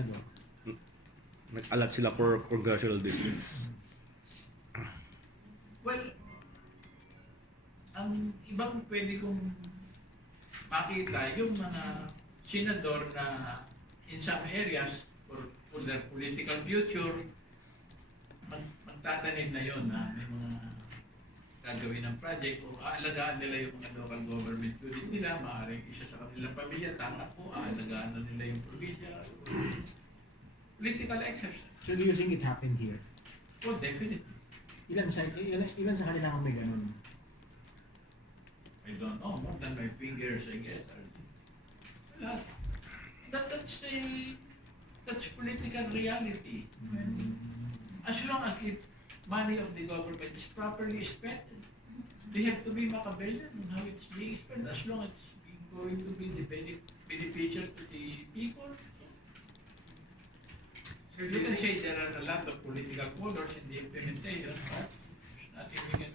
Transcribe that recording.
senador? Nag-alat sila for congressional districts. Well, ang ibang pwede kong makita yung mga senador na in some areas for their political future, magtatanim na yon na may mga gagawin ng project o aalagaan nila yung mga local government unit nila, maaaring isa sa kanilang pamilya, tama po, aalagaan na nila yung probinsya. Political exercise. So do you think it happened here? Oh, definitely. Ilan sa kanila ang may ganun? I don't know, more than my fingers, I guess. Wala. That's political reality. As long as if money of the government is properly spent, they have to be Machiavellian on how it's being spent, as long as it's going to be beneficial to the people. So you can say there are a lot of political colors in the implementation, but nothing we can